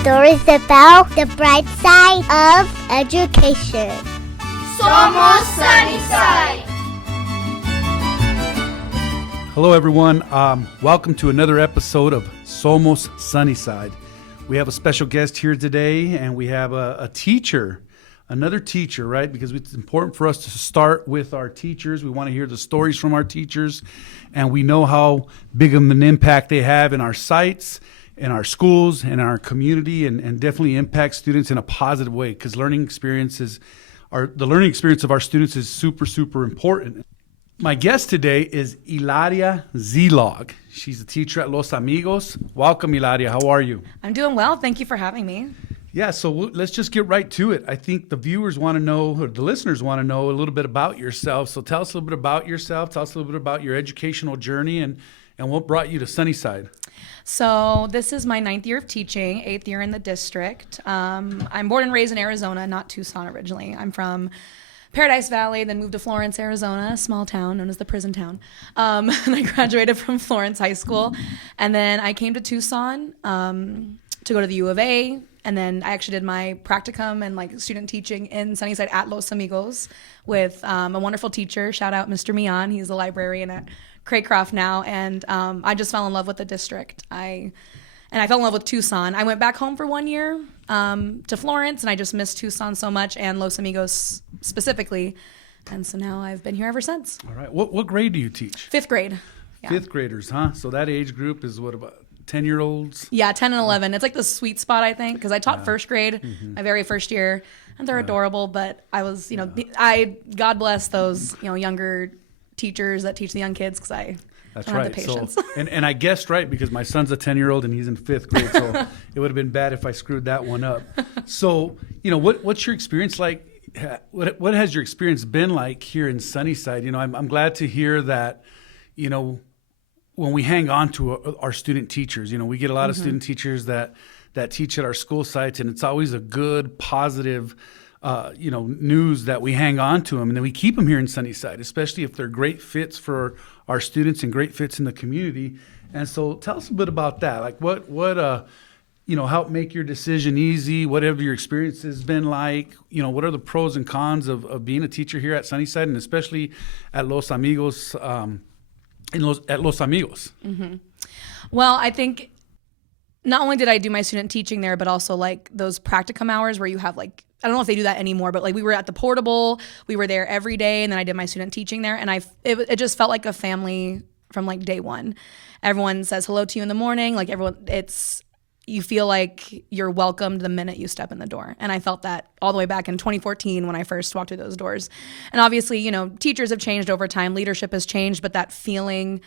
Stories about the bright side of education. Somos Sunnyside. Hello, everyone. Welcome to another episode of Somos Sunnyside. We have a special guest here today, and we have a teacher, another teacher, right? Because it's important for us to start with our teachers. We want to hear the stories from our teachers, and we know how big of an impact they have in our sites, in our schools, in our community, and definitely impact students in a positive way, because the learning experience of our students is super, super important. My guest today is Hilaria Szelog. She's a teacher at Los Amigos. Welcome, Hilaria. How are you? I'm doing well. Thank you for having me. Yeah, so let's just get right to it. I think the viewers want to know, or the listeners want to know a little bit about yourself. So tell us a little bit about yourself. Tell us a little bit about your educational journey and what brought you to Sunnyside. So this is my 9th year of teaching, 8th year in the district. I'm born and raised in Arizona, not Tucson originally. I'm from Paradise Valley, then moved to Florence, Arizona, a small town known as the prison town. And I graduated from Florence High School. And then I came to Tucson to go to the U of A. And then I actually did my practicum and student teaching in Sunnyside at Los Amigos with a wonderful teacher. Shout out Mr. Mian. He's the librarian at Craycroft now. And I just fell in love with the district. I fell in love with Tucson. I went back home for 1 year to Florence, and I just missed Tucson so much, and Los Amigos specifically. And so now I've been here ever since. All right. What grade do you teach? 5th grade. Yeah. 5th graders, huh? So that age group is what, about 10-year-olds? Yeah, 10 and 11. It's like the sweet spot, I think, because I taught 1st grade my very first year, and they're adorable, but I was, God bless those, younger teachers that teach the young kids, because I That's don't right. have the patience. So, and I guessed right, because my son's a 10-year-old and he's in 5th grade, so it would have been bad if I screwed that one up. So, what's your experience like? What has your experience been like here in Sunnyside? I'm glad to hear that, when we hang on to our student teachers, we get a lot of student teachers that teach at our school sites, and it's always a good, positive news that we hang on to them, and then we keep them here in Sunnyside, especially if they're great fits for our students and great fits in the community. And so tell us a bit about that. Like what help make your decision easy? What have your experiences been like? What are the pros and cons of being a teacher here at Sunnyside, and especially at Los Amigos, at Los Amigos? Mm-hmm. Well, I think not only did I do my student teaching there, but also those practicum hours where you have I don't know if they do that anymore, but we were at the portable, we were there every day, and then I did my student teaching there, and it just felt like a family from day one. Everyone says hello to you in the morning, you feel like you're welcomed the minute you step in the door, and I felt that all the way back in 2014 when I first walked through those doors. And obviously, teachers have changed over time, leadership has changed, but that feeling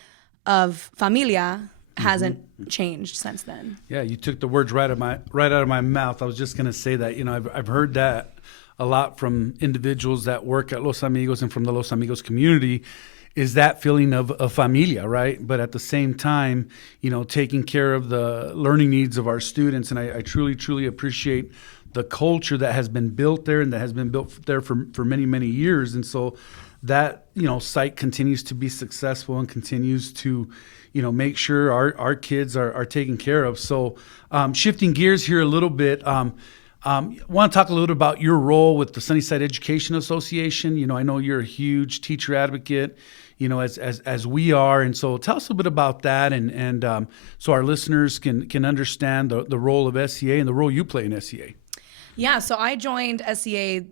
of familia hasn't changed since then. Yeah, you took the words right out of my mouth. I was just going to say that. I've heard that a lot from individuals that work at Los Amigos and from the Los Amigos community, is that feeling of familia, right? But at the same time, taking care of the learning needs of our students. And I truly, truly appreciate the culture that has been built there and that has been built there for many, many years. And so that, site continues to be successful and continues to make sure our kids are taken care of. So shifting gears here a little bit, want to talk a little bit about your role with the Sunnyside Education Association. I know you're a huge teacher advocate, as we are. And so tell us a bit about that, and so our listeners can understand the role of SEA and the role you play in SEA. Yeah, so I joined SEA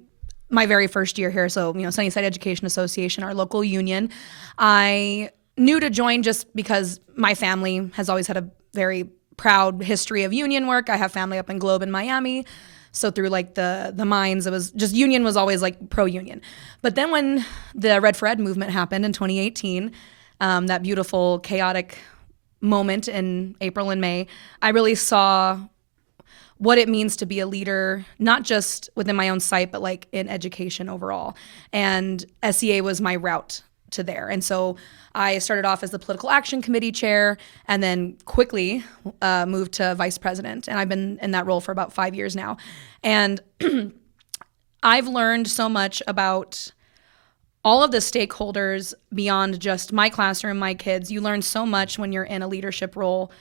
my very first year here. So, Sunnyside Education Association, our local union. I knew to join just because my family has always had a very proud history of union work. I have family up in Globe in Miami. So through the mines, it was just union was always pro-union. But then when the Red for Ed movement happened in 2018, that beautiful chaotic moment in April and May, I really saw what it means to be a leader, not just within my own site, but in education overall. And SEA was my route to there. And so I started off as the political action committee chair, and then quickly moved to vice president. And I've been in that role for about 5 years now. And I've learned so much about all of the stakeholders beyond just my classroom, my kids. You learn so much when you're in a leadership role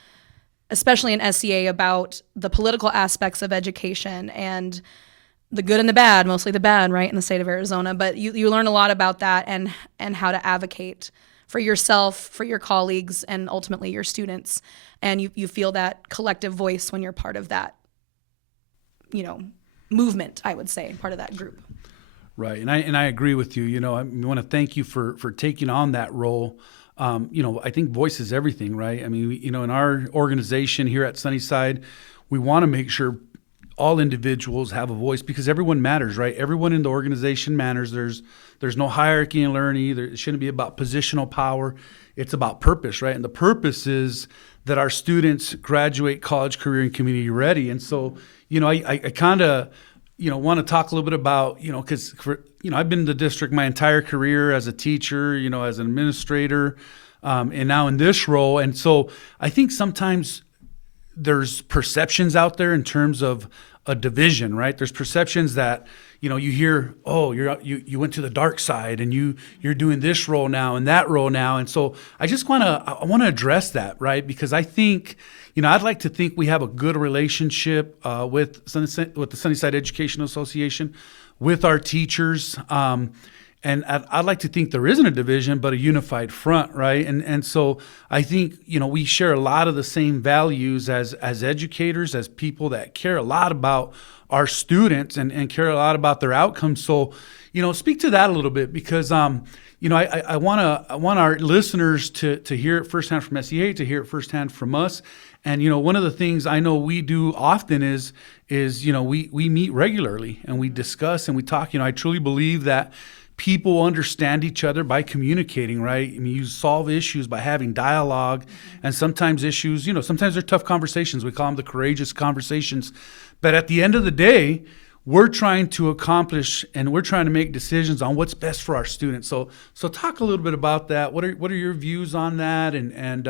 especially in SCA, about the political aspects of education and the good and the bad, mostly the bad, right, in the state of Arizona. But you learn a lot about that and how to advocate for yourself, for your colleagues, and ultimately your students. And you feel that collective voice when you're part of that, movement, I would say, part of that group. Right, and I agree with you. I want to thank you for taking on that role. I think voice is everything, right? I mean, in our organization here at Sunnyside, we want to make sure all individuals have a voice because everyone matters, right? Everyone in the organization matters. There's no hierarchy in learning. It shouldn't be about positional power. It's about purpose, right? And the purpose is that our students graduate college, career, and community ready. And so, I kind of, want to talk a little bit about, because I've been in the district my entire career as a teacher, as an administrator, and now in this role. And so I think sometimes there's perceptions out there in terms of a division, right? There's perceptions that, you hear, oh, you went to the dark side and you're doing this role now and that role now. And so I want to address that, right? Because I think, I'd like to think we have a good relationship with the Sunnyside Education Association, with our teachers. And I'd like to think there isn't a division, but a unified front, right? And so I think, we share a lot of the same values as educators, as people that care a lot about our students and care a lot about their outcomes. So, speak to that a little bit because, I want our listeners to hear it firsthand from SEA, to hear it firsthand from us. And, one of the things I know we do often is we meet regularly and we discuss and we talk. I truly believe that people understand each other by communicating, right? I mean, you solve issues by having dialogue, and sometimes issues, sometimes they're tough conversations. We call them the courageous conversations. But at the end of the day, we're trying to accomplish and we're trying to make decisions on what's best for our students. So talk a little bit about that. What are your views on that? And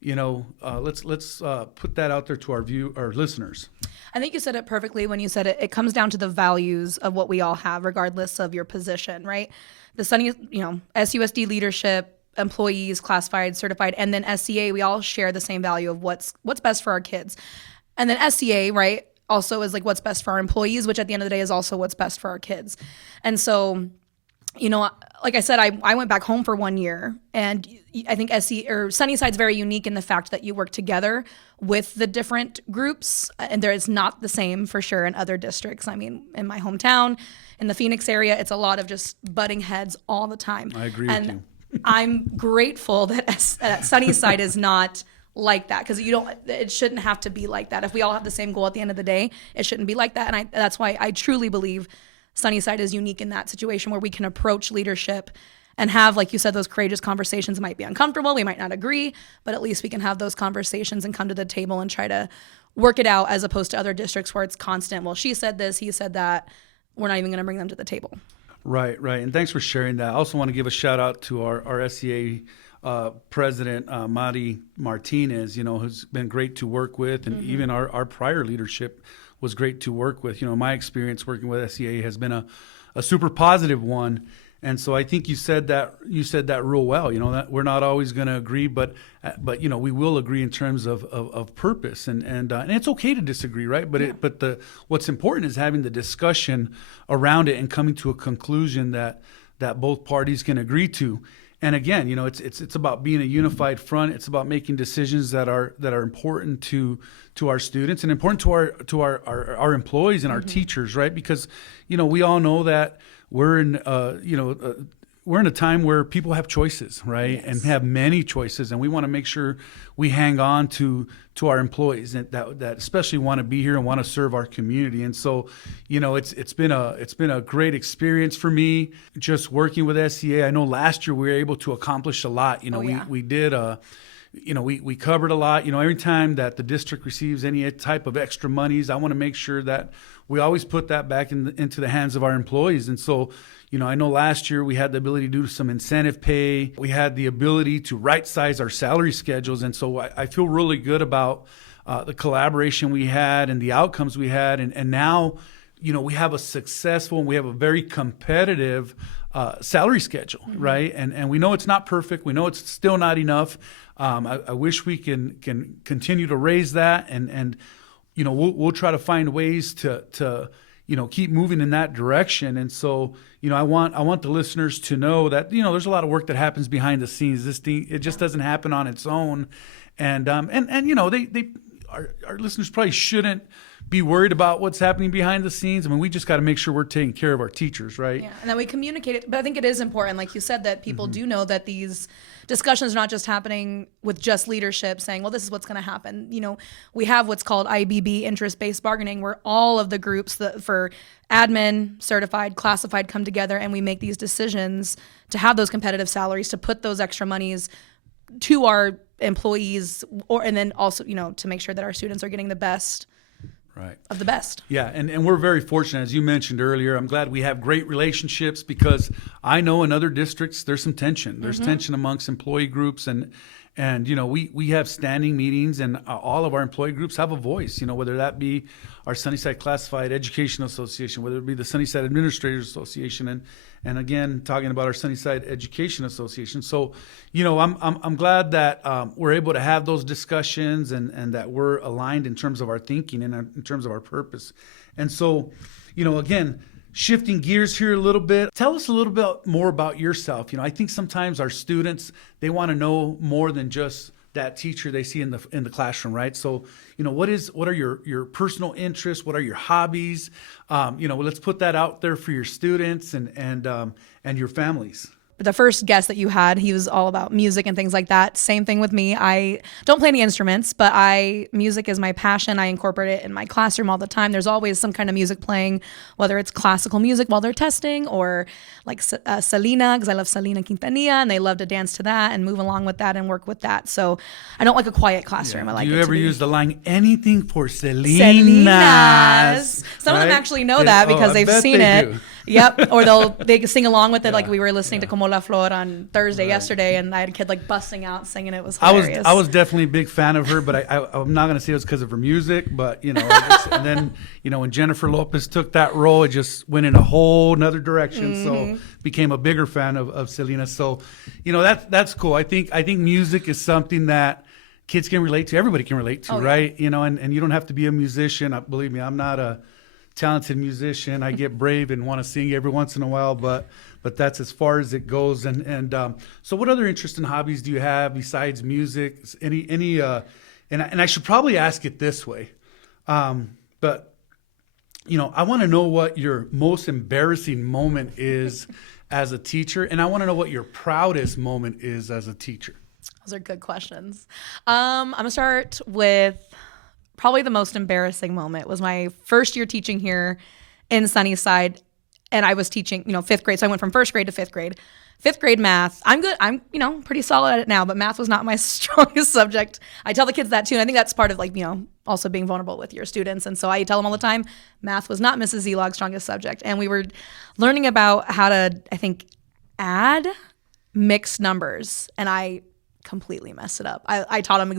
let's put that out there to our listeners. I think you said it perfectly when you said it comes down to the values of what we all have, regardless of your position, right? The SUSD leadership, employees, classified, certified, and then SCA, we all share the same value of what's best for our kids. And then SCA, right, also is like what's best for our employees, which at the end of the day is also what's best for our kids. And so, like I said, I went back home for 1 year, and I think Sunnyside's very unique in the fact that you work together with the different groups, and there is not the same for sure in other districts. I mean, in my hometown, in the Phoenix area, it's a lot of just butting heads all the time. I agree with you. I'm grateful that Sunnyside is not like that, because it shouldn't have to be like that. If we all have the same goal at the end of the day, it shouldn't be like that. And that's why I truly believe Sunnyside is unique in that situation where we can approach leadership and have, like you said, those courageous conversations. It might be uncomfortable, we might not agree, but at least we can have those conversations and come to the table and try to work it out, as opposed to other districts where it's constant. Well, she said this, he said that. We're not even going to bring them to the table. Right. And thanks for sharing that. I also want to give a shout out to our SCA president, Mari Martinez, who's been great to work with, and even our prior leadership was great to work with. My experience working with SCA has been a super positive one. And so I think you said that real well, that we're not always going to agree, but we will agree in terms of purpose, and it's okay to disagree, right? But what's important is having the discussion around it and coming to a conclusion that both parties can agree to. And again, it's about being a unified front. It's about making decisions that are important to our students and important to our employees and our teachers, right? Because we all know that we're in a time where people have choices, right? Yes. And have many choices, and we want to make sure we hang on to our employees that especially want to be here and want to serve our community. And so, it's been a great experience for me just working with SCA. I know last year we were able to accomplish a lot. We did we covered a lot. Every time that the district receives any type of extra monies, I want to make sure that we always put that back into the hands of our employees. And so, I know last year we had the ability to do some incentive pay. We had the ability to right-size our salary schedules. And so I feel really good about the collaboration we had and the outcomes we had. And now we have a successful and we have a very competitive salary schedule, right? And we know it's not perfect. We know it's still not enough. I wish we can continue to raise that, and we'll try to find ways to keep moving in that direction. And so, I want the listeners to know that, there's a lot of work that happens behind the scenes. It just doesn't happen on its own. And our listeners probably shouldn't be worried about what's happening behind the scenes. I mean, we just got to make sure we're taking care of our teachers, right? Yeah, and that we communicate it. But I think it is important, like you said, that people do know that these discussions are not just happening with just leadership saying, well, this is what's going to happen. We have what's called IBB, interest-based bargaining, where all of the groups for admin, certified, classified come together, and we make these decisions to have those competitive salaries, to put those extra monies to our employees, and then also, to make sure that our students are getting the best of the best. Yeah, and we're very fortunate, as you mentioned earlier. I'm glad we have great relationships, because I know in other districts there's some tension. There's tension amongst employee groups, and we have standing meetings, and all of our employee groups have a voice, whether that be our Sunnyside Classified Education Association, whether it be the Sunnyside Administrators Association, and again, talking about our Sunnyside Education Association. So, I'm glad that we're able to have those discussions, and that we're aligned in terms of our thinking and in terms of our purpose. And so, again, shifting gears here a little bit, tell us a little bit more about yourself. I think sometimes our students, they want to know more than just that teacher they see in the classroom, right? So, what are your personal interests? What are your hobbies? Let's put that out there for your students and your families. The first guest that you had, he was all about music and things like that. Same thing with me. I don't play any instruments, but music is my passion. I incorporate it in my classroom all the time. There's always some kind of music playing, whether it's classical music while they're testing, or like Selena, because I love Selena Quintanilla, and they love to dance to that and move along with that and work with that. So I don't like a quiet classroom. Yeah. I like. Do you ever use the line "anything for Selena's"? Some of them actually know that because they've seen it. Yep. Or they sing along with it. Like we were listening to Como La Flor on Thursday yesterday, and I had a kid busting out singing. It was hilarious. I was definitely a big fan of her, but I'm not going to say it was because of her music. But and then when Jennifer Lopez took that role, it just went in a whole nother direction. So became a bigger fan of Selena. So that's cool. I think music is something that kids can relate to. Everybody can relate to, right? And you don't have to be a musician. Believe me, I'm not a talented musician. I get brave and want to sing every once in a while, but that's as far as it goes. And so what other interests and hobbies do you have besides music? Any and I should probably ask it this way. But I want to know what your most embarrassing moment is as a teacher, and I want to know what your proudest moment is as a teacher. Those are good questions. I'm going to start with probably the most embarrassing moment was my first year teaching here in Sunnyside, and I was teaching, 5th grade. So I went from 1st grade to 5th grade. 5th grade math, I'm good. I'm, pretty solid at it now, but math was not my strongest subject. I tell the kids that too, and I think that's part of also being vulnerable with your students. And so I tell them all the time, math was not Mrs. Zelog's strongest subject. And we were learning about how to, I think, add mixed numbers, and I completely messed it up. I taught them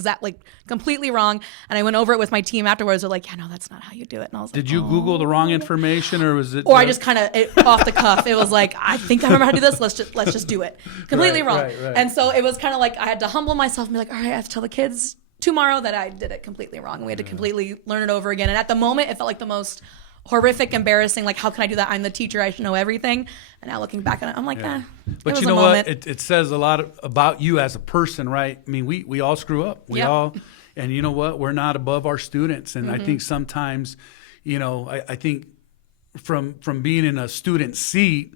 completely wrong, and I went over it with my team afterwards. They're like, yeah, no, that's not how you do it. And I was like, did you Google the wrong information, or was it? Or I just kind of off the cuff. It was like, I think I remember how to do this. Let's just do it. Completely wrong. Right. And so it was kind of like I had to humble myself and be like, all right, I have to tell the kids tomorrow that I did it completely wrong, and we had to completely learn it over again. And at the moment, it felt like the most horrific, embarrassing, like, how can I do that? I'm the teacher, I should know everything. And now looking back on it, I'm like, But you know what? It says a lot about you as a person, right? I mean, we all screw up. And you know what? We're not above our students. And I think sometimes, I think from being in a student seat,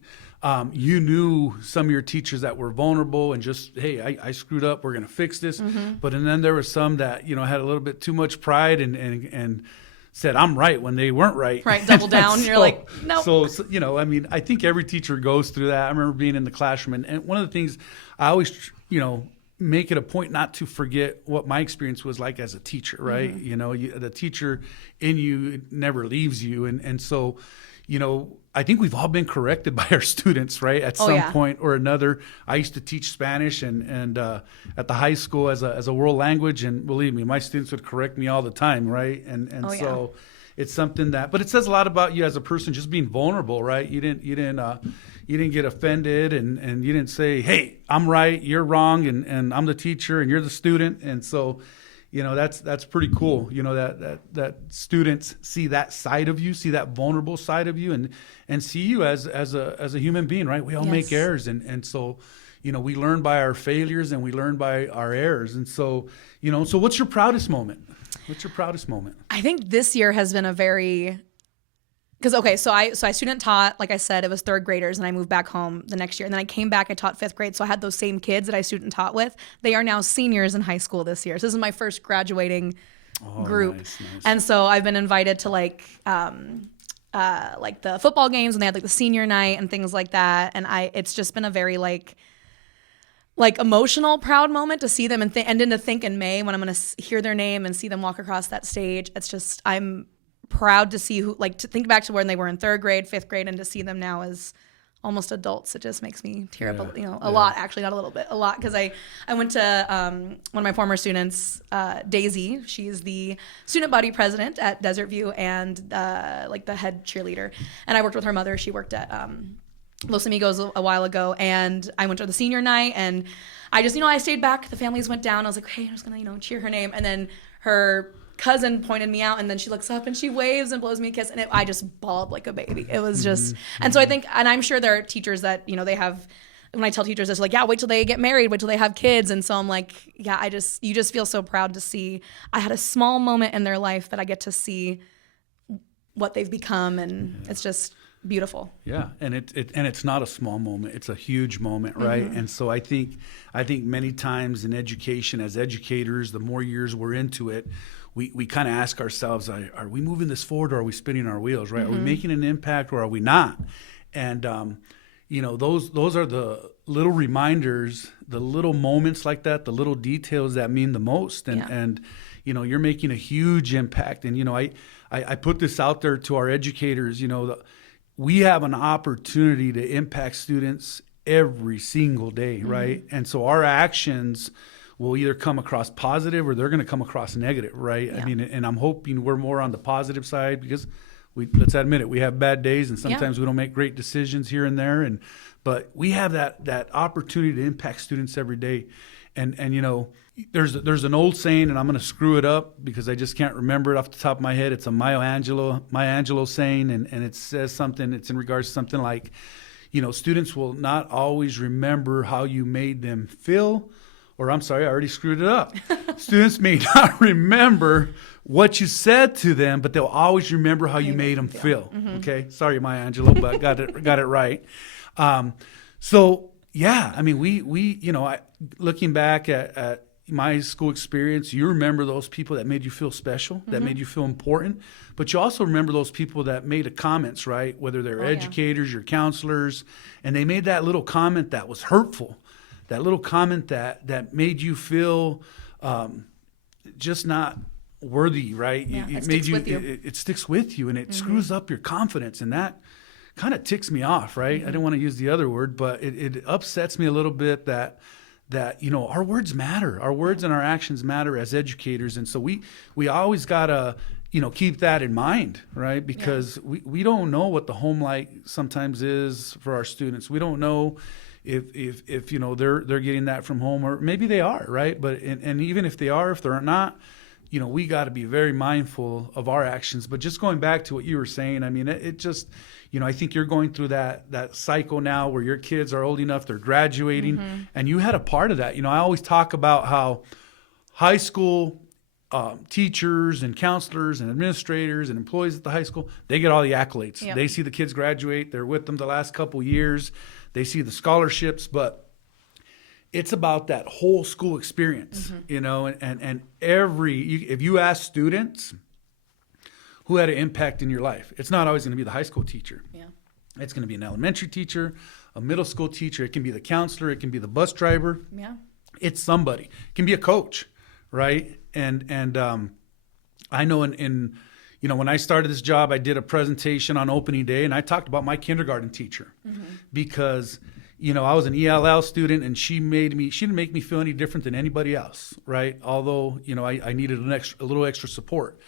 you knew some of your teachers that were vulnerable and just, hey, I screwed up, we're going to fix this. But and then there were some that, had a little bit too much pride and said I'm right when they weren't right. Right, double down. And you're like, no. So, I think every teacher goes through that. I remember being in the classroom, and one of the things I always, make it a point not to forget what my experience was like as a teacher, right? The teacher in you never leaves you. And so, I think we've all been corrected by our students, right? At some point or another. I used to teach Spanish and at the high school as a world language, and believe me, my students would correct me all the time, right? And it's something that, but it says a lot about you as a person, just being vulnerable, right? You didn't get offended, and you didn't say, hey, I'm right, you're wrong, and I'm the teacher and you're the student. And so, that's pretty cool, that students see that side of you, see that vulnerable side of you, and see you as a human being, right? We all make errors. And so, we learn by our failures and we learn by our errors. And so, so what's your proudest moment? What's your proudest moment? I think this year has been a very, so I student taught, like I said, it was third graders, and I moved back home the next year. And then I came back, I taught fifth grade. So I had those same kids that I student taught with. They are now seniors in high school this year. So this is my first graduating group. Nice. And so I've been invited to like the football games, and they had like the senior night and things like that. And it's just been a very like emotional, proud moment to see them and then to think in May when I'm going to hear their name and see them walk across that stage. It's just, I'm proud to see to think back to when they were in third grade, fifth grade, and to see them now as almost adults. It just makes me tear up, a lot, actually, not a little bit, a lot. Cause I went to, one of my former students, Daisy, she's the student body president at Desert View and, the head cheerleader. And I worked with her mother. She worked at, Los Amigos a while ago, and I went to the senior night, and I just, I stayed back. The families went down. I was like, hey, I'm just gonna, cheer her name. And then her cousin pointed me out, and then she looks up and she waves and blows me a kiss, and I just bawled like a baby. It was just, and so I think, and I'm sure there are teachers that, they have, when I tell teachers this, like, yeah, wait till they get married, wait till they have kids. And so I'm like, yeah, you just feel so proud to see, I had a small moment in their life that I get to see what they've become, and it's just beautiful. Yeah, and it's not a small moment; it's a huge moment, right? And so I think many times in education, as educators, the more years we're into it, we kind of ask ourselves, are we moving this forward, or are we spinning our wheels, right? Are we making an impact, or are we not? And those are the little reminders, the little moments like that, the little details that mean the most. And you're making a huge impact. And I put this out there to our educators. We have an opportunity to impact students every single day, right? And so our actions will either come across positive or they're going to come across negative, right? Yeah. I mean, and I'm hoping we're more on the positive side, because let's admit it, we have bad days, and sometimes we don't make great decisions here and there, but we have that opportunity to impact students every day. And there's an old saying, and I'm going to screw it up because I just can't remember it off the top of my head. It's a Maya Angelou saying, and it says something. It's in regards to something like, students will not always remember how you made them feel, or I'm sorry, I already screwed it up. Students may not remember what you said to them, but they'll always remember how you made them feel. Okay, sorry, Maya Angelou, but got it right. So yeah, I mean, we looking back at my school experience, you remember those people that made you feel special, that made you feel important, but you also remember those people that made comments, right? Whether they're educators, your counselors, and they made that little comment that was hurtful, that little comment that made you feel just not worthy, right? Yeah, it sticks with you, and it screws up your confidence, and that kind of ticks me off, right? I didn't want to use the other word, but it upsets me a little bit that our words matter. Our words and our actions matter as educators. And so we always got to, keep that in mind, right? Because we don't know what the home life sometimes is for our students. We don't know if they're getting that from home, or maybe they are, right? But and even if they are, if they're not, we got to be very mindful of our actions. But just going back to what you were saying, I mean, it just, I think you're going through that cycle now where your kids are old enough, they're graduating, and you had a part of that. I always talk about how high school teachers and counselors and administrators and employees at the high school, they get all the accolades. Yep. They see the kids graduate, they're with them the last couple years, they see the scholarships, but it's about that whole school experience, and if you ask students who had an impact in your life, it's not always going to be the high school teacher. Yeah. It's going to be an elementary teacher, a middle school teacher. It can be the counselor. It can be the bus driver. Yeah. It's somebody. It can be a coach, right? And I know in when I started this job, I did a presentation on opening day, and I talked about my kindergarten teacher because I was an ELL student, and she didn't make me feel any different than anybody else, right? Although I needed a little extra support.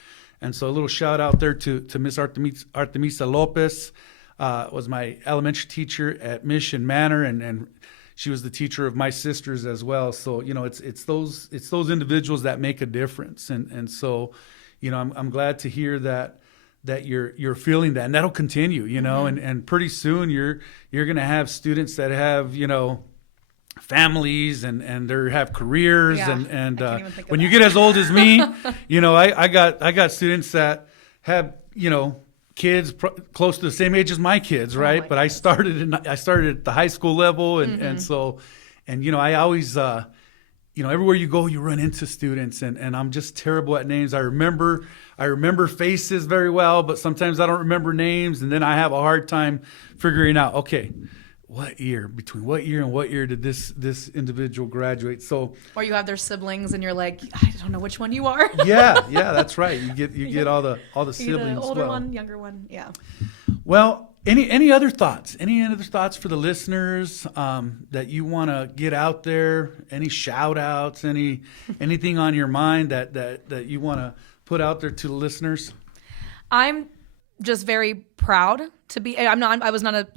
And so a little shout out there to Miss Artemisa Lopez, was my elementary teacher at Mission Manor, and she was the teacher of my sisters as well. So, it's those individuals that make a difference. And so, I'm glad to hear that you're feeling that, and that'll continue, and pretty soon you're going to have students that have, families and they have careers. And when you get as old as me, I got students that have, kids close to the same age as my kids, right? But I started at the high school level, and so I always everywhere you go you run into students, and I'm just terrible at names. I remember faces very well, but sometimes I don't remember names, and then I have a hard time figuring out, okay, between what year and what year did this individual graduate? So, or you have their siblings and you're like, I don't know which one you are. yeah, that's right. You get all the siblings. The older one, younger one, yeah. Well, any other thoughts? Any other thoughts for the listeners that you want to get out there? Any shout outs? Anything on your mind that you want to put out there to the listeners? I'm just very proud to be. I was not a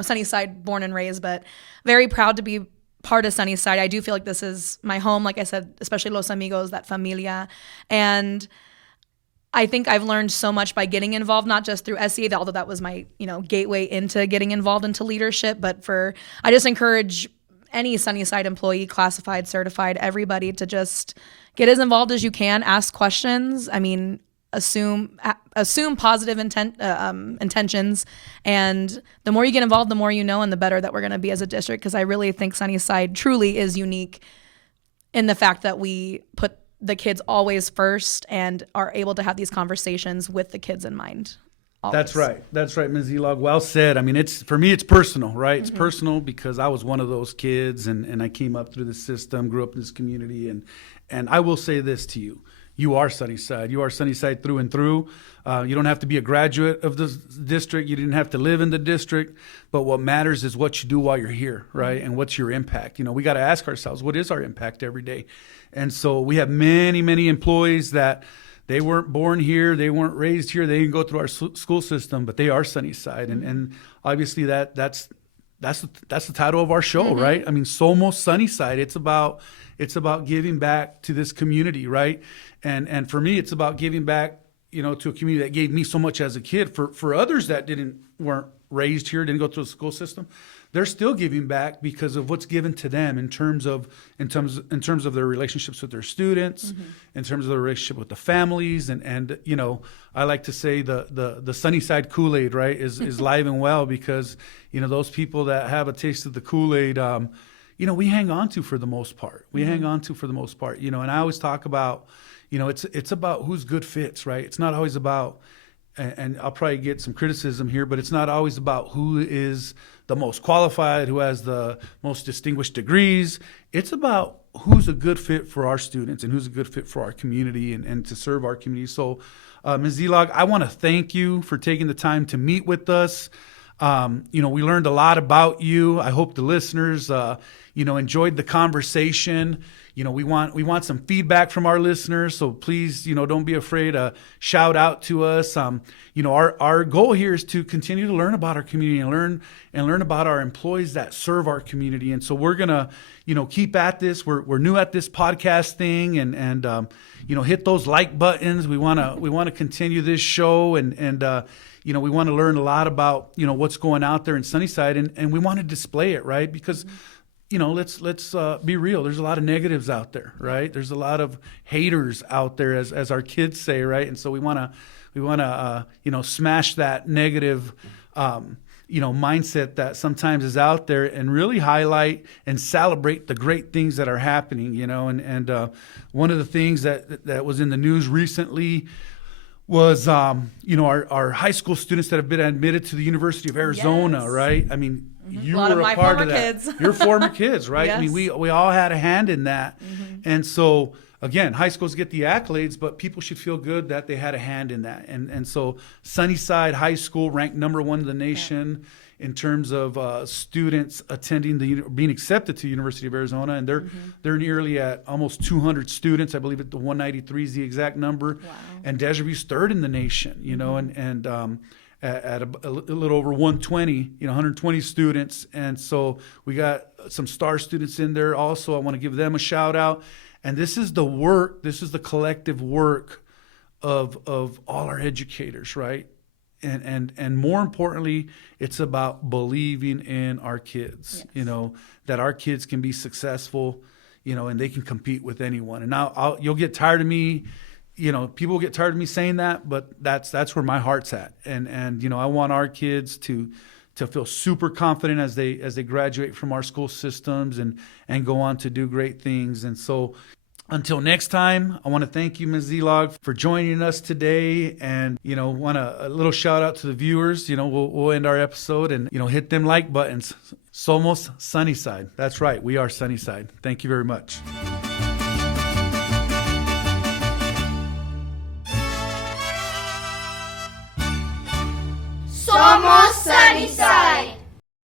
Sunnyside born and raised, but very proud to be part of Sunnyside. I do feel like this is my home, like I said, especially Los Amigos, that familia. And I think I've learned so much by getting involved, not just through SEA, although that was my gateway into getting involved into leadership, but I just encourage any Sunnyside employee, classified, certified, everybody to just get as involved as you can, ask questions. I mean, assume positive intentions, and the more you get involved, the more you know, and the better that we're going to be as a district, because I really think Sunnyside truly is unique in the fact that we put the kids always first and are able to have these conversations with the kids in mind always. That's right, Ms. Szelog. Well said. I mean, for me it's personal, right? It's personal because I was one of those kids, and I came up through the system, grew up in this community, and I will say this to you. You are Sunnyside. You are Sunnyside through and through. You don't have to be a graduate of the district. You didn't have to live in the district. But what matters is what you do while you're here, right? And what's your impact? We got to ask ourselves, what is our impact every day? And so we have many, many employees that they weren't born here. They weren't raised here. They didn't go through our school system, but they are Sunnyside. And obviously that's the title of our show, right? I mean, Somos Sunnyside. It's about giving back to this community, right? And for me, it's about giving back, to a community that gave me so much as a kid. For others that weren't raised here, didn't go through the school system, they're still giving back because of what's given to them in terms of their relationships with their students, in terms of their relationship with the families, and I like to say the Sunnyside Kool-Aid, right, is live and well, because those people that have a taste of the Kool-Aid, we hang on to for the most part. And I always talk about, it's about who's good fits, right? It's not always about, and I'll probably get some criticism here, but it's not always about who is the most qualified, who has the most distinguished degrees. It's about who's a good fit for our students and who's a good fit for our community and to serve our community. So, Ms. Szelog, I want to thank you for taking the time to meet with us. We learned a lot about you. I hope the listeners, enjoyed the conversation. We want some feedback from our listeners, so please, don't be afraid to shout out to us. Our goal here is to continue to learn about our community and learn about our employees that serve our community. And so we're gonna, keep at this. We're new at this podcast thing, and hit those like buttons. We wanna continue this show, and we want to learn a lot about what's going out there in Sunnyside, and we want to display it, right? Because let's be real. There's a lot of negatives out there, right? There's a lot of haters out there, as our kids say, right? And so we want to smash that negative mindset that sometimes is out there, and really highlight and celebrate the great things that are happening. And one of the things that was in the news recently was our high school students that have been admitted to the University of Arizona, yes. Right? I mean, you were a part of that. Your former kids, right? Yeah. I mean, we all had a hand in that. And so again, high schools get the accolades, but people should feel good that they had a hand in that. And so Sunnyside High School ranked #1 in the nation in terms of students attending being accepted to University of Arizona, and they're nearly at almost 200 students. I believe the 193 is the exact number. Wow. And Dejavue's third in the nation, and at a little over 120, 120 students. And so we got some star students in there also. I want to give them a shout out. And this is the collective work of all our educators, right? And more importantly, it's about believing in our kids, Yes. That our kids can be successful, and they can compete with anyone. And now you'll get tired of me, people get tired of me saying that, but that's where my heart's at. And I want our kids to feel super confident as they graduate from our school systems and go on to do great things. And so until next time, I want to thank you, Ms. Szelog, for joining us today. And, want a little shout out to the viewers. We'll end our episode and, hit them like buttons. Somos Sunnyside. That's right. We are Sunnyside. Thank you very much. Somos Sunnyside.